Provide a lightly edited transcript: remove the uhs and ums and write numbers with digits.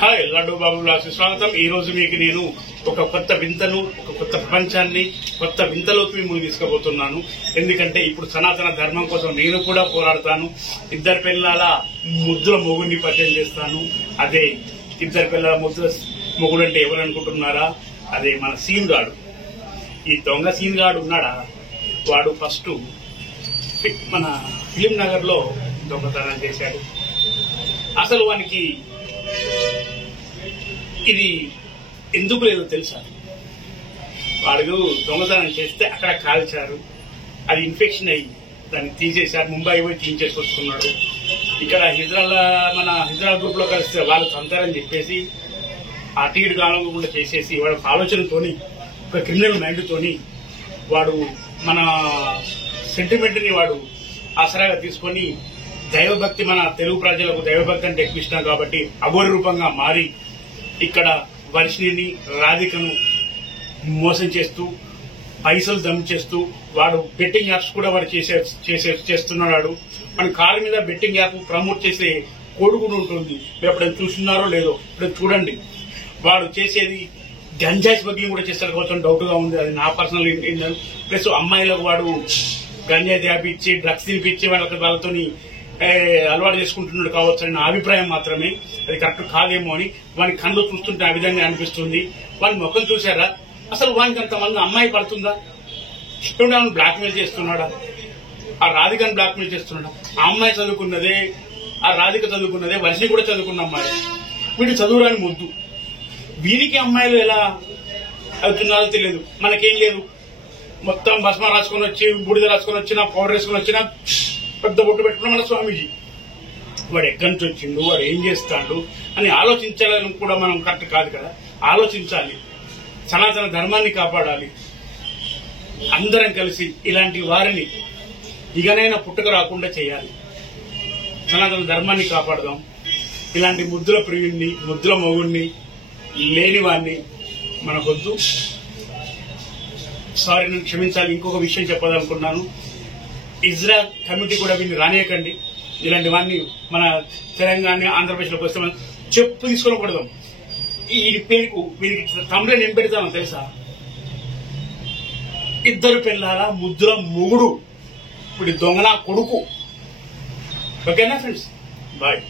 Hi laddu బాబు blogs స్వాగతం. ఈ రోజు మీకు నేను ఒక కొత్త వింతను, ఒక కొత్త ప్రపంచాన్ని, కొత్త వింతలోకి మిమ్మల్ని తీసుకుపోతున్నాను. ఎందుకంటే ఇప్పుడు సనాతన ధర్మం కోసం నేను కూడా పోరాడతాను. ఇద్దరు పిల్లల ముద్దుల మొగుడిని పరిచయం చేస్తాను. అదే ఇద్దరు పిల్లల ముద్దుల మొగుడు అంటే ఎవరు అనుకుంటున్నారా? అదే మన సీన్ గాడు. ఈ దొంగ సీన్ గాడు ఉన్నాడా, వాడు ఫస్ట్ మన ఫిలిం నగర్ లో దొంగతనం చేశాడు. అసలు వానికి ఇది ఎందుకు లేదో తెలుసా? వాడు దొంగతనం చేస్తే అక్కడ కాల్చారు, అది ఇన్ఫెక్షన్ అయ్యి దాన్ని తీసేశారు. ముంబై పోయి తీసేసుకొచ్చుకున్నాడు. ఇక్కడ మన హిజ్రాల్ గ్రూప్ లో కలిస్తే వాళ్ళు తంతారని చెప్పేసి అటు ఇటు కాలకుండా చేసేసి వాడు ఆలోచనతోని, ఒక క్రిమినల్ మైండ్ తోని వాడు మన సెంటిమెంట్ ని వాడు ఆసరాగా తీసుకొని దైవభక్తి, మన తెలుగు ప్రజలకు దైవభక్తి అంటే ఎక్కువ ఇష్టం కాబట్టి అఘోర రూపంగా మారి ఇక్కడ వర్షిణిని, రాధికను మోసం చేస్తూ పైసలు దమ్ చేస్తూ వాడు బెట్టింగ్ యాప్స్ కూడా వాడు చేస్తున్నాడు. మన కారు మీద బెట్టింగ్ యాప్ ప్రమోట్ చేసే కొడుకుని ఉంటుంది. మీరు ఎప్పుడైనా చూస్తున్నారో లేదో ఇప్పుడు చూడండి. వాడు చేసేది గంజాయి స్మగ్లింగ్ కూడా చేస్తారు కావచ్చు, డౌట్ గా ఉంది. అది నా పర్సనల్ ఇంటెన్షన్. ప్లస్ అమ్మాయిలకు వాడు గంజాయి త్యాపించి డ్రగ్స్ తినిపించి వాళ్ళతో అలవాటు చేసుకుంటున్నాడు కావచ్చు అని నా అభిప్రాయం మాత్రమే. అది కరెక్ట్ కాదేమో అని వాని కళ్ళు చూస్తుంటే ఆ విధంగా అనిపిస్తుంది. వాని ముఖం చూసారా? అసలు వానికి అంతమంది అమ్మాయి పడుతుందా? ఇప్పుడు బ్లాక్మెయిల్ చేస్తున్నాడా? ఆ రాధికను బ్లాక్మెయిల్ చేస్తున్నాడా? ఆ అమ్మాయి చదువుకున్నదే, ఆ రాధిక చదువుకున్నదే, వర్షి కూడా చదువుకున్న అమ్మాయి. వీడు చదువురాని ముద్దు. వీరికి అమ్మాయిలు ఎలా అవుతున్నారో తెలియదు. మనకేం లేదు, మొత్తం భస్మ రాసుకొని వచ్చి, బూడిద రాసుకొని వచ్చినా, పౌడర్ వేసుకొని వచ్చినా, పెద్ద బొట్టు పెట్టుకున్న మన స్వామీజీ. వాడు ఎక్కడి నుంచి వచ్చిండు, వాడు ఏం చేస్తాడు అని ఆలోచించాలని కూడా మనం కరెక్ట్ కాదు కదా. ఆలోచించాలి, సనాతన ధర్మాన్ని కాపాడాలి. అందరం కలిసి ఇలాంటి వారిని ఇకనైనా పుట్టుక రాకుండా చేయాలి. సనాతన ధర్మాన్ని కాపాడదాం. ఇలాంటి ముద్దుల ప్రియుణ్ణి, ముద్దుల మొగుడిని, లేని వాడిని మనకొద్దు. సారీ, నన్ను క్షమించాలి. ఇంకొక విషయం చెప్పాలనుకున్నాను. ఇజ్రాయల్ కమిటీ కూడా వీడిని రానియకండి. ఇలాంటి వాడిని మన తెలంగాణ, ఆంధ్రప్రదేశ్ లోకి వస్తే మనం చెప్పు తీసుకొని కొడదాం. ఈ పేరుకు వీరికి తమ్ముళ్ళని ఏం పెడతామో తెలుసా? ఇద్దరు పిల్లల ముద్దుల మొగుడు, ఇప్పుడు దొంగన కొడుకు. ఓకేనా ఫ్రెండ్స్? బాయ్.